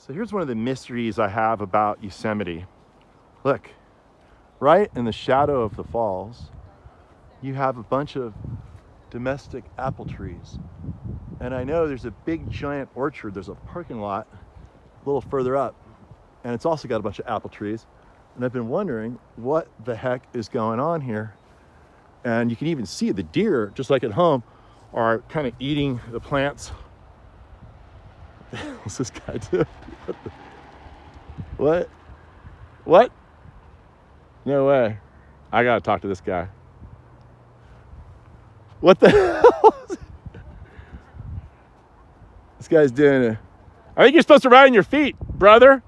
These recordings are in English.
So here's one of the mysteries I have about Yosemite. Look, right in the shadow of the falls, you have a bunch of domestic apple trees. And I know there's a big giant orchard. There's a parking lot a little further up, and it's also got a bunch of apple trees. And I've been wondering what the heck is going on here. And you can even see the deer, just like at home, are kind of eating the plants. What's this guy do? What? What? No way. I gotta talk to this guy. What the hell? This guy's doing it. I think you're supposed to ride on your feet, brother.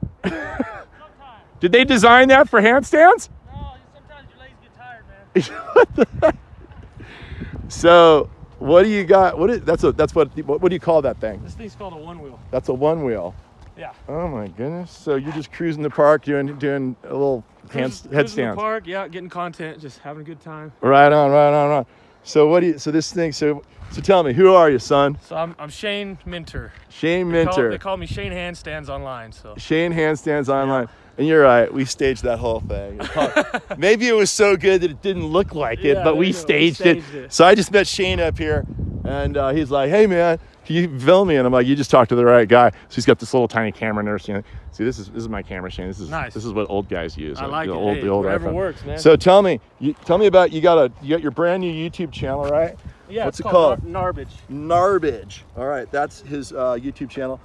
Did they design that for handstands? No, sometimes your legs get tired, man. What the heck? So, what do you got? What do you call that thing? This thing's called a one wheel. That's a one wheel. Yeah. Oh my goodness. So you're just cruising the park doing a little Cruising headstand. the park, yeah, getting content, just having a good time. Right on. So tell me, who are you, son? So I'm Shane Minter. Shane Minter. They call me Shane Handstands online. So Shane Handstands online. Yeah. And you're right, we staged that whole thing. Maybe it was so good that it didn't look like it, but we staged it. So I just met Shane up here, and he's like, hey man, can you film me? And I'm like, you just talked to the right guy. So he's got this little tiny camera and everything. See, this is my camera, Shane. This is nice. This is what old guys use. I like it. The old whatever iPhone. Works, man. So tell me about you got your brand new YouTube channel, right? Yeah. What's it called? GNARBAGE. GNARBAGE. All right, that's his YouTube channel.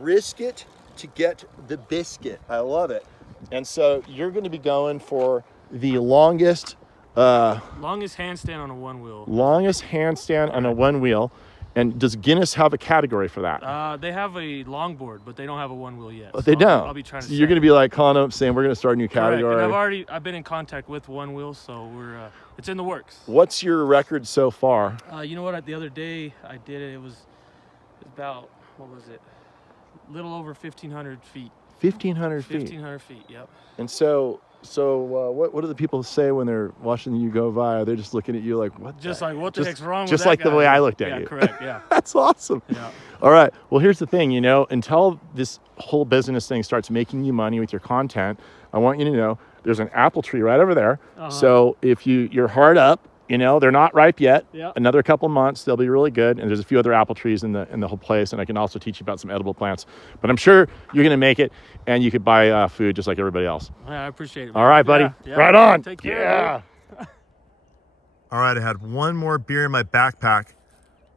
Risk it to get the biscuit. I love it. And so you're going to be going for the longest handstand on a one wheel. Longest handstand on a one wheel. And does Guinness have a category for that? They have a longboard, but they don't have a one wheel yet. But they don't. I'll be trying to. So you're going to be like calling up saying we're going to start a new category. Correct. And I've been in contact with one wheel, so it's in the works. What's your record so far? You know what? The other day I did it. It was about, what was it? A little over 1,500 feet. 1,500 feet. 1,500 feet. Yep. And so what do the people say when they're watching you go by? Are they just looking at you like, what? Just like, what the heck's wrong with that Just like guy? the way I looked at you. Yeah, correct, yeah. That's awesome. Yeah. All right. Well, here's the thing, until this whole business thing starts making you money with your content, I want you to know there's an apple tree right over there. Uh-huh. So if you're hard up, they're not ripe yet. Yeah. Another couple months, they'll be really good. And there's a few other apple trees in the whole place. And I can also teach you about some edible plants. But I'm sure you're going to make it, and you could buy food just like everybody else. I appreciate it, man. All right, buddy. Yeah. Right on. Take care. Yeah. All right, I had one more beer in my backpack,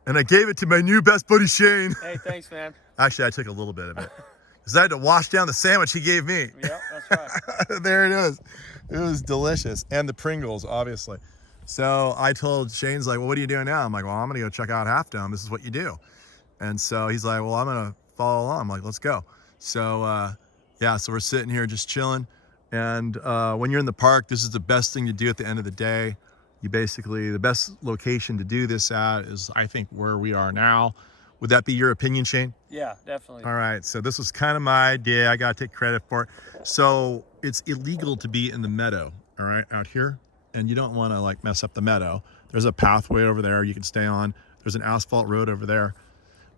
and I gave it to my new best buddy, Shane. Hey, thanks, man. Actually, I took a little bit of it because I had to wash down the sandwich he gave me. Yep, that's right. There it is. It was delicious. And the Pringles, obviously. So I told Shane's like, well, what are you doing now? I'm like, well, I'm going to go check out Half Dome. This is what you do. And so he's like, well, I'm going to follow along. I'm like, let's go. So, so we're sitting here just chilling. And when you're in the park, this is the best thing to do at the end of the day. The best location to do this at is, I think, where we are now. Would that be your opinion, Shane? Yeah, definitely. All right. So this was kind of my idea. I got to take credit for it. So it's illegal to be in the meadow, all right, out here. And you don't want to mess up the meadow. There's a pathway over there you can stay on. There's an asphalt road over there.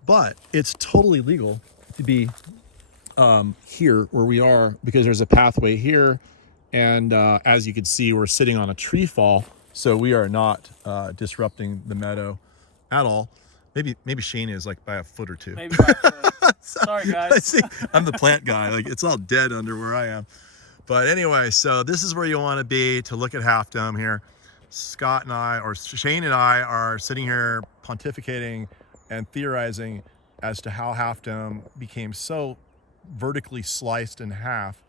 But it's totally legal to be here where we are because there's a pathway here. And as you can see, we're sitting on a tree fall. So we are not disrupting the meadow at all. Maybe Shane is by a foot or two. Maybe by a foot. Sorry, guys. See, I'm the plant guy. It's all dead under where I am. But anyway, so this is where you want to be to look at Half Dome here. Shane and I are sitting here pontificating and theorizing as to how Half Dome became so vertically sliced in half.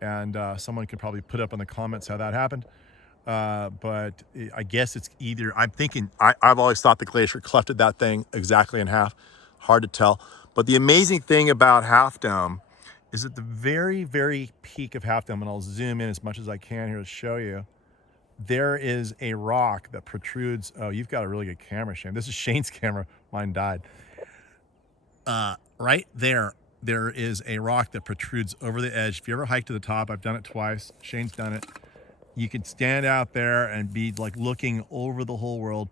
And someone could probably put up in the comments how that happened. But I guess it's either, I'm thinking, I've always thought the glacier clefted that thing exactly in half. Hard to tell. But the amazing thing about Half Dome is at the very, very peak of Half Dome, and I'll zoom in as much as I can here to show you, there is a rock that protrudes. Oh, you've got a really good camera, Shane. This is Shane's camera. Mine died. Right there is a rock that protrudes over the edge. If you ever hike to the top, I've done it twice. Shane's done it. You can stand out there and be looking over the whole world.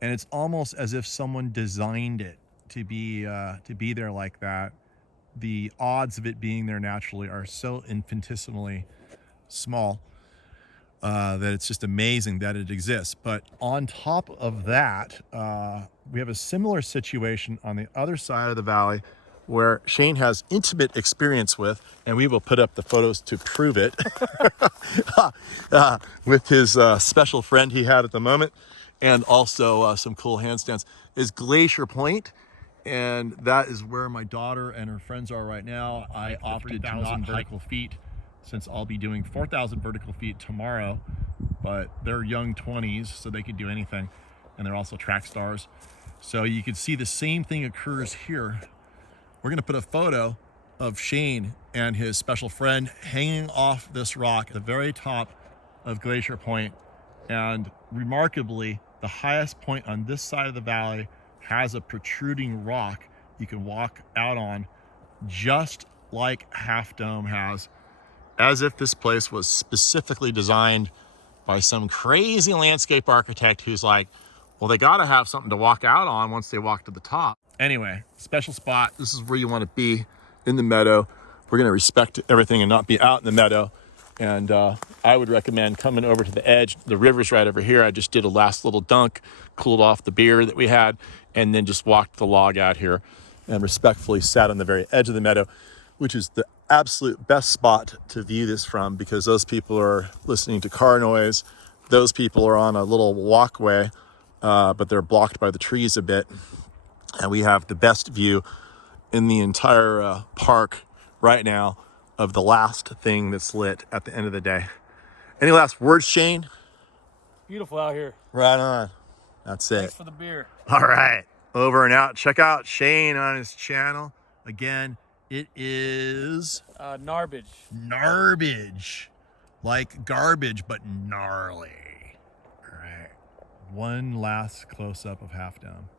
And it's almost as if someone designed it to be there like that. the odds of it being there naturally are so infinitesimally small that it's just amazing that it exists. But on top of that, we have a similar situation on the other side of the valley where Shane has intimate experience with, and we will put up the photos to prove it, with his special friend he had at the moment, and also some cool handstands, is Glacier Point. And that is where my daughter and her friends are right now. I opted to not hike vertical feet since I'll be doing 4,000 vertical feet tomorrow, but they're young 20s, so they could do anything. And they're also track stars. So you can see the same thing occurs here. We're gonna put a photo of Shane and his special friend hanging off this rock at the very top of Glacier Point. And remarkably, the highest point on this side of the valley has a protruding rock you can walk out on, just like Half Dome has, as if this place was specifically designed by some crazy landscape architect who's like, well, they gotta have something to walk out on once they walk to the top. Anyway, special spot. This is where you want to be, in the meadow. We're gonna respect everything and not be out in the meadow. And I would recommend coming over to the edge. The river's right over here. I just did a last little dunk, cooled off the beer that we had, and then just walked the log out here and respectfully sat on the very edge of the meadow, which is the absolute best spot to view this from, because those people are listening to car noise. Those people are on a little walkway, but they're blocked by the trees a bit. And we have the best view in the entire park right now of the last thing that's lit at the end of the day. Any last words, Shane? Beautiful out here. Right on. That's it. Thanks for the beer. All right. Over and out. Check out Shane on his channel. Again, it is GNARBAGE. GNARBAGE. Like garbage, but gnarly. All right. One last close up of Half Dome.